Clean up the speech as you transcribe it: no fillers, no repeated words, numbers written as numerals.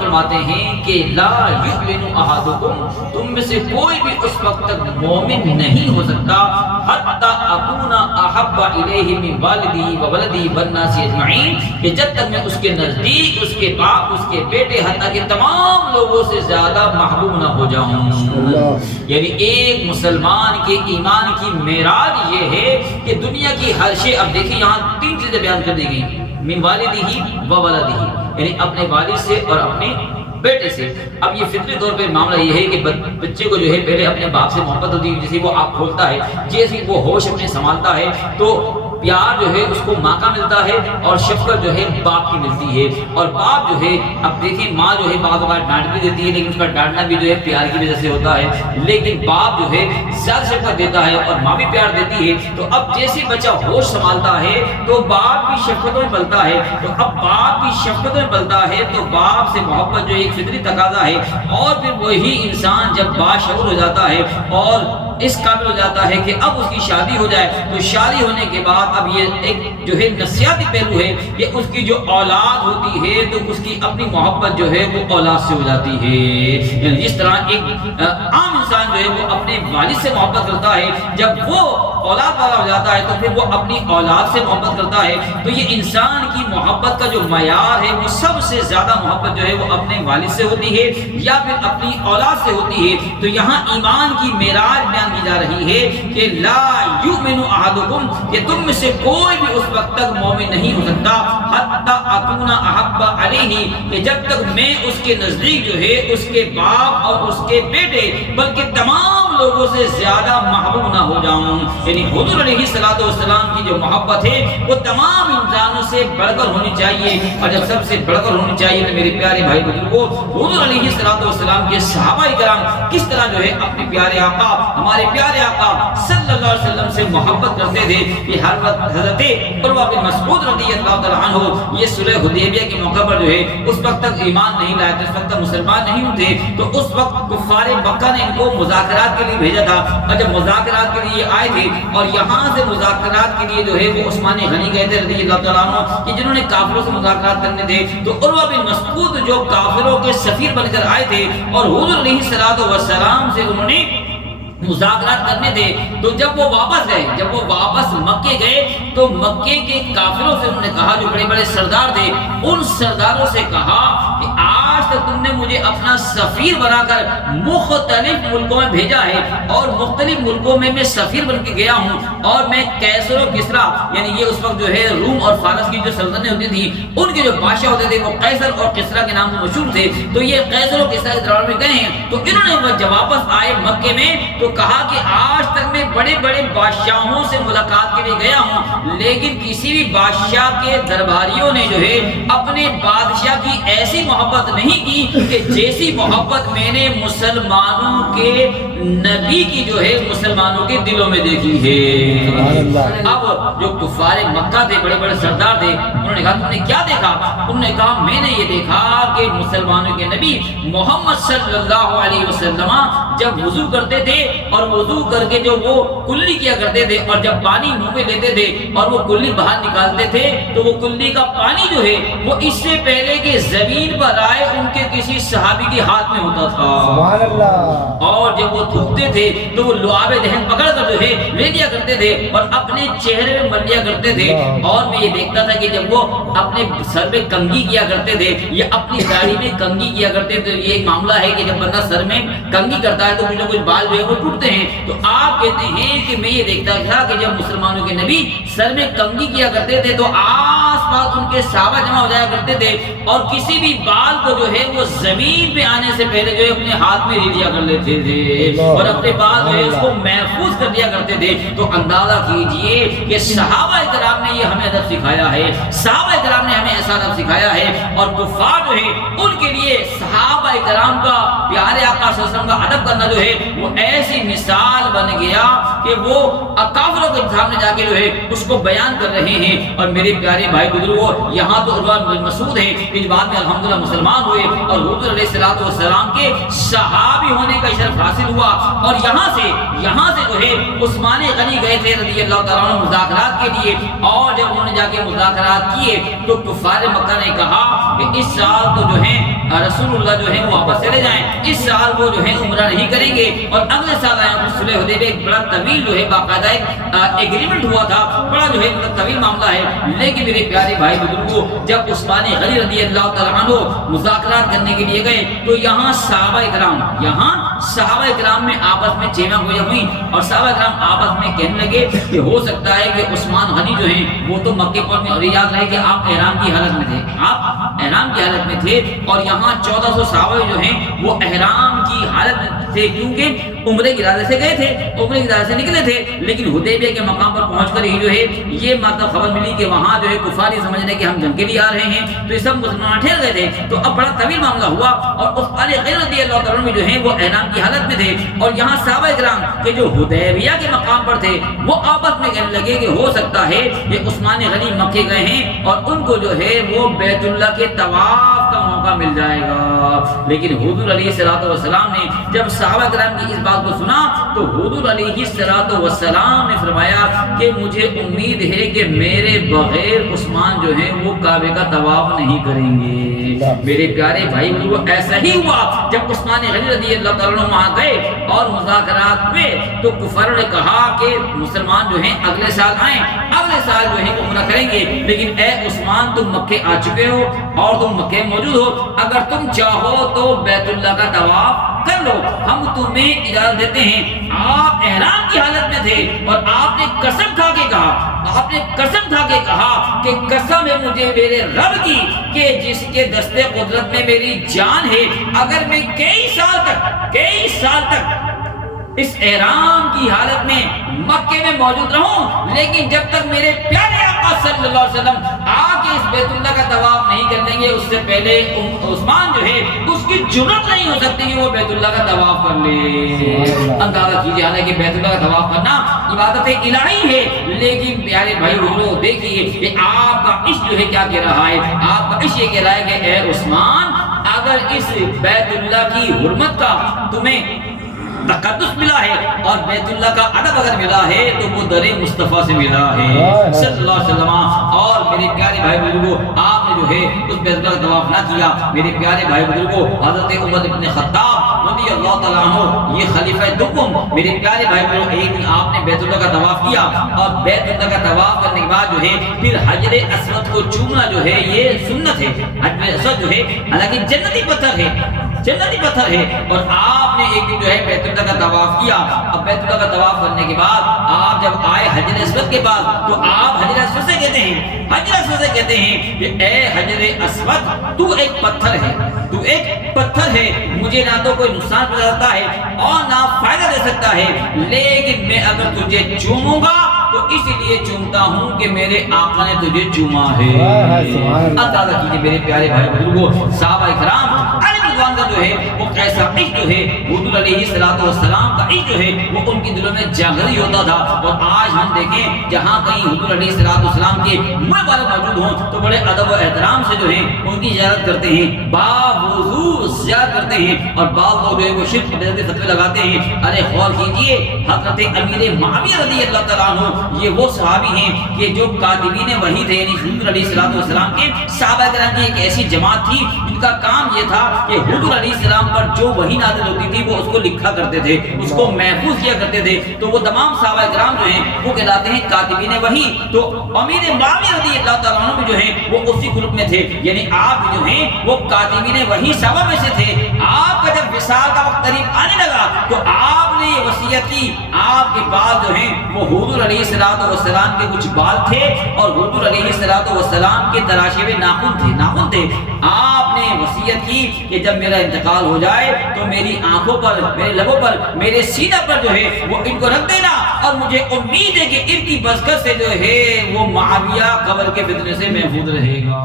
فرماتے ہیں کہ لا یؤمن احدکم، تم میں سے کوئی بھی اس وقت تک مومن نہیں ہو سکتا حتی اکون احب الیہ من والدی و ولدی والناس اجمعین، کہ جب تک میں اس کے نزدیک، اس کے باپ، اس کے بیٹے، حتیٰ کہ تمام لوگوں سے زیادہ محبوب نہ ہو جاؤں۔ یعنی ایک مسلمان کے ایمان کی معراج یہ ہے کہ دنیا کی ہر شے، اب دیکھیں یہاں تین چیزیں بیان کر دی گئی، من والدہ و ولدہ، یعنی اپنے والد سے اور اپنے بیٹے سے۔ اب یہ فطری طور پہ معاملہ یہ ہے کہ بچے کو جو ہے پہلے اپنے باپ سے محبت ہوتی ہے، جیسے وہ آنکھ کھولتا ہے، جیسے وہ ہوش اپنے سنبھالتا ہے تو پیار جو ہے اس کو ماں کا ملتا ہے اور شفقت جو ہے باپ کی ملتی ہے۔ اور باپ جو ہے، اب دیکھیں ماں جو ہے بعض اوقات ڈانٹ بھی دیتی ہے، لیکن اس کا ڈانٹنا بھی جو ہے پیار کی وجہ سے ہوتا ہے، لیکن باپ جو ہے زیادہ شفقت دیتا ہے اور ماں بھی پیار دیتی ہے۔ تو اب جیسے بچہ ہوش سنبھالتا ہے تو باپ کی شفقتوں میں پلتا ہے، تو اب باپ کی شفقتوں میں پلتا ہے تو باپ سے محبت جو ایک فطری تقاضا ہے، اور پھر وہی انسان جب باشعور ہو جاتا ہے اور اس قابل ہو جاتا ہے کہ اب اس کی شادی ہو جائے، تو شادی ہونے کے بعد اب یہ ایک جو ہے نفسیاتی پہلو ہے کہ اس کی جو اولاد ہوتی ہے تو اس کی اپنی محبت جو ہے وہ اولاد سے ہو جاتی ہے۔ یعنی جس طرح ایک عام انسان جو ہے وہ اپنے والد سے محبت کرتا ہے، جب وہ اولاد والا ہو جاتا ہے تو پھر وہ اپنی اولاد سے محبت کرتا ہے۔ تو یہ انسان کی محبت کا جو معیار ہے وہ سب سے زیادہ محبت جو ہے وہ اپنے والد سے ہوتی ہے یا پھر اپنی اولاد سے ہوتی ہے۔ تو یہاں ایمان کی معراج بیان کی جا رہی ہے کہ لا یؤمن احدکم، کہ تم میں سے کوئی بھی اس وقت تک مومن نہیں ہو سکتا حتی اکون احب علیہ، کہ جب تک میں اس کے نزدیک جو ہے اس کے باپ اور اس کے بیٹے بلکہ تمام لوگوں سے زیادہ محبوب نہ ہو جاؤں۔ یعنی حضور علیہ السلام کی جو محبت ہے وہ تمام انسانوں سے بڑھ کر ہونی چاہیے، اور جب سب سے بڑھ کر ہونی چاہیے تو میرے پیارے بھائی بزرگوں، حضور علیہ السلام کے صحابہ کرام کس طرح جو ہے اپنے پیارے آقا، ہمارے پیارے آقا صلی اللہ علیہ وسلم سے محبت کرتے تھے کہ ہر وقت حضرت عروہ بن مسعود رضی اللہ تعالیٰ عنہ یہ صلح حدیبیہ کے موقع پر جو ہے اس وقت تک ایمان نہیں لائے تھے، اس وقت تک مسلمان نہیں ہوتے، تو اس وقت کفار مکہ نے ان کو مذاکرات کے لیے بھیجا تھا، اور جب مذاکرات کے لیے آئے تھے اور یہاں سے مذاکرات کے لیے جو ہے وہ عثمان غنی گئے تھے رضی اللہ تعالیٰ عنہ کہ جنہوں نے کافروں سے مذاکرات کرنے تھے، تو عروہ بن مسعود جو کافروں کے سفیر بن کر آئے تھے اور حضور علیہ السلام سے انہوں نے مذاکرات کرنے تھے، تو جب وہ واپس گئے، جب وہ واپس مکے گئے تو مکے کے کافروں سے انہوں نے کہا، جو بڑے بڑے سردار تھے ان سرداروں سے کہا کہ آج تک تم نے مجھے اپنا سفیر بنا کر مختلف ملکوں میں بھیجا ہے، اور مختلف ملکوں میں میں سفیر بن کے گیا ہوں، اور میں قیصر و کسریٰ، یعنی یہ اس وقت جو ہے روم اور فارس کی جو سلطنتیں ہوتی تھی ان کے جو بادشاہ ہوتے تھے وہ قیصر اور کسریٰ کے نام سے مشہور تھے، تو یہ قیصر و کسریٰ کے دربار میں گئے ہیں، تو انہوں نے جب واپس آئے مکے میں تو کہا کہ آج تک میں بڑے بڑے بادشاہوں سے ملاقات کے لیے گیا ہوں، لیکن کسی بھی بادشاہ کے درباریوں نے جو ہے اپنے بادشاہ کی ایسی محبت نہیں کی کہ جیسی محبت میں نے مسلمانوں کے نبی کی جو ہے مسلمانوں کے دلوں میں دیکھی ہے۔ اب جو کفار مکہ تھے، بڑے بڑے سردار تھے، انہوں نے کہا تم نے کیا دیکھا؟ انہوں نے کہا میں نے یہ دیکھا کہ مسلمانوں کے نبی محمد صلی اللہ علیہ وسلم جب وضو کرتے تھے اور وضو کر کے جو وہ کلی کیا کرتے تھے، اور جب پانی منہ میں لیتے تھے اور وہ کلی باہر نکالتے تھے تو وہ کلی کا پانی جو ہے وہ اس سے پہلے کہ زمین پر آئے ان کے کسی صحابی کے ہاتھ میں ہوتا تھا، سبحان اللہ، اور جب وہ تھوکتے تھے تو وہ لعاب دہن پکڑ کر جو ہے لے لیا کرتے تھے اور اپنے چہرے میں مل لیا کرتے تھے، اور میں یہ دیکھتا تھا کہ جب وہ اپنے سر میں کنگھی کیا کرتے تھے یا اپنی داڑھی میں کنگھی کیا کرتے تھے، یہ ایک معاملہ ہے کہ جب بندہ سر میں کنگھی کرتا ہے تو کچھ نہ کچھ بال جو ہے وہ ٹوٹتے ہیں، تو آپ کہتے ہیں کہ میں یہ دیکھتا تھا کہ جب مسلمانوں کے نبی سر میں کنگھی کیا کرتے تھے تو آس پاس ان کے صحابہ جمع ہو جایا کرتے تھے، اور کسی بھی بال کو جو ہے وہ زمین پہ آنے سے پہلے جو ہے اپنے ہاتھ میں لے لیا کر لیتے تھے اور اپنے بال جو ہے اس کو محفوظ کر دیا کرتے تھے۔ تو اندازہ کیجئے کہ صحابہ کرام نے یہ ہمیں ادب سکھایا ہے، صحابہ کرام نے ہمیں ایسا ادب سکھایا ہے، اور کفار جو ہے ان کے لیے صحابہ کرام کا پیارے آقا صلی اللہ علیہ وسلم کا ادب کرنا جو ہے وہ ایسی مثال بن گیا کہ وہ کافروں کے سامنے جا کے جو ہے اس کو بیان کر رہے ہیں۔ اور میرے پیارے بھائی بزرگوں یہاں تو عروہ بن مسعود ہے کہ بعد میں الحمدللہ مسلمان ہوئے اور حضور علیہ الصلوۃ والسلام کے صحابی ہونے کا شرف حاصل ہوا، اور یہاں سے جو ہے عثمان غنی گئے تھے رضی اللہ تعالیٰ عنہ مذاکرات کے لیے، اور جب انہوں نے جا کے مذاکرات کیے تو کفار مکہ نے کہا کہ اس سال تو جو ہے رسول اللہ جو ہے وہ واپس چلے جائیں، اس سال وہ جو ہے عمرہ نہیں کریں گے، اور اگلے سال آئے تو صلح حدیبیہ ایک بڑا طویل جو ہے باقاعدہ ایک ایگریمنٹ ہوا تھا، بڑا جو ہے طویل معاملہ ہے۔ لیکن میرے پیارے بھائی بزرگوں جب عثمان غنی رضی اللہ تعالیٰ عنہ مذاکرات کرنے کے لیے گئے تو یہاں صحابہ کرام میں آپس میں چیمہ گویا ہوئی، اور صحابہ کرام آپس میں کہنے لگے کہ ہو سکتا ہے کہ عثمان غنی جو ہیں وہ تو مکے پر میں، اور یاد رہے کہ آپ احرام کی حالت میں تھے، اور یہاں 1400 صحابہ جو ہیں وہ احرام کی حالت میں تھے، کیونکہ عمرے کے ارادے سے گئے تھے، عمرے کے ارادے سے نکلے تھے، لیکن حدیبیہ کے مقام پر پہنچ کر ہی جو ہے یہ مطلب خبر ملی کہ وہاں جو ہے کفار یہ سمجھ رہے کہ ہم جنگ کے لیے آ رہے ہیں، تو یہ سب مسلمان ٹھہر گئے تھے، تو اب بڑا طویل معاملہ ہوا، اور عثمان غنی رضی اللہ تعالیٰ عنہ جو ہیں وہ احرام کی حالت میں تھے، اور یہاں صحابہ کرام کے جو حدیبیہ کے مقام پر تھے وہ آپس میں کہنے لگے کہ ہو سکتا ہے یہ عثمان غنی مکے گئے ہیں اور ان کو جو ہے وہ بیت اللہ کے طواف کا موقع مل جائے گا۔ لیکن حضور علیہ الصلوۃ والسلام نے جب صحابہ کرام کی اس بات کو سنا تو حضور علیہ الصلوۃ والسلام نے فرمایا کہ مجھے امید ہے کہ میرے بغیر عثمان جو ہیں وہ کعبے کا طواف نہیں کریں گے۔ میرے پیارے بھائی وہ ایسا ہی ہوا، جب عثمان غنی رضی اللہ تعالیٰ عنہ وہاں گئے اور مذاکرات ہوئے تو کفار نے کہا کہ مسلمان جو ہیں اگلے سال آئیں، اگلے سال جو ہے عمرہ کریں گے، لیکن اے عثمان تم مکے آ چکے ہو اور تم مکے موجود ہو، اگر تم چاہو تو بیت اللہ کا طواف کر لو، ہم تمہیں اجازت دیتے ہیں۔ آپ احرام کی حالت میں تھے اور آپ نے قسم کھا کے کہا کہ قسم ہے مجھے میرے رب کی کہ جس کے دستے قدرت میں میری جان ہے، اگر میں کئی سال تک اس احرام کی حالت میں مکے میں موجود رہوں، لیکن جب تک میرے پیارے آقا صلی اللہ علیہ وسلم آ کے اس بیت اللہ کا طواف نہیں کر لیں گے، اس سے پہلے عثمان جو ہے اس کی جرأت نہیں ہو سکتی کہ وہ بیت اللہ کا طواف کر لے۔ اندازہ کیجیے، حالانکہ بیت اللہ کا طواف کرنا عبادت الہی ہے، لیکن پیارے بھائی بزرگوں دیکھیے کہ آپ کا عشق جو ہے کیا کہہ رہا ہے، آپ کا عشق یہ کہہ رہا ہے کہ اے عثمان اگر اس بیت اللہ کی حرمت کا تمہیں تقدس ملا ہے اور بیت اللہ کا ادب اگر ملا ہے تو وہ در مصطفیٰ سے ملا ہے صلی اللہ علیہ وسلم۔ اور میرے پیارے بھائی بزرگوں آپ نے جو ہے اس بیت اللہ کا طواف نہ کیا۔ میرے پیارے بھائی بزرگوں حضرت عمر بن خطاب رضی اللہ تعالیٰ عنہ یہ خلیفہ دوم، میرے پیارے بھائی بزرگوں ایک دن آپ نے بیت اللہ کا طواف کیا، اور بیت اللہ کا طواف کرنے کے بعد جو ہے پھر حجر اسود کو چومنا جو ہے یہ سنت ہے۔ حجر اسود جو ہے حالانکہ جنتی پتھر ہے، اور آپ نے ایک دن جو ہے بیت اللہ کا طواف کیا۔ اب بیت اللہ کا طواف کرنے کے بعد آپ جب آئے حجر اسود کے پاس تو آپ حجر اسود سے کہتے ہیں کہ اے حجر اسود تو ایک پتھر ہے، مجھے نہ تو کوئی نقصان پہنچاتا ہے اور نہ فائدہ دے سکتا ہے، لیکن میں اگر تجھے چوموں گا تو اس لیے چومتا ہوں کہ میرے آقا نے تجھے چوما ہے۔ اندازہ کیجیے میرے پیارے بھائی بزرگوں صحابہ کرام رضوان کا جو ہے وہ کیسا عشق جو ہے حضور علیہ الصلوۃ والسلام کا عشق جو ہے وہ ان کے دلوں میں جاگری ہوتا تھا۔ اور آج ہم دیکھیں جہاں کہیں حضور علیہ الصلوۃ والسلام کے مرد والے موجود ہوں تو بڑے ادب و احترام سے جو ہے ان کی زیارت کرتے ہیں، باوضو زیارت کرتے ہیں، اور بعض لوگ جو ہے وہ شرک بدعت فتوے لگاتے ہیں۔ ارے غور کیجیے حضرت امیر معاویہ رضی اللہ تعالیٰ عنہ یہ وہ صحابی ہیں کہ جو کاتبین وحی تھے، یعنی حضور علیہ الصلوۃ والسلام کے صحابہ کرام کی ایک ایسی جماعت تھی جن کا کام یہ تھا کہ حضور علیہ السلام پر جو وحی نازل ہوتی تھی وہ اس کو لکھا کرتے تھے، اس کو محفوظ کیا کرتے تھے، تو وہ تمام صحابہ کرام جو ہیں وہ کہلاتے ہیں کاتبین وحی۔ تو امیر معاویہ رضی اللہ تعالیٰ عنہ جو ہیں وہ اسی گروپ میں تھے، یعنی آپ جو ہیں وہ کاتبین وحی صحابہ میں سے تھے۔ آپ کا جب وصال کا وقت قریب آنے لگا تو آپ نے یہ وصیت کی، آپ کے پاس جو ہیں وہ حضور علیہ الصلوۃ والسلام کے کچھ بال تھے اور حضور علیہ الصلوۃ والسلام کے تراشے ہوئے ناخن تھے۔ آپ نے وصیت کی کہ جب میرا انتقال ہو جائے تو میری آنکھوں پر، میرے لبوں پر، میرے سینہ پر جو ہے وہ ان کو رکھ دینا، اور مجھے امید ہے کہ ان کی برکت سے جو ہے وہ معاویہ قبر کے فتنے سے محفوظ رہے گا۔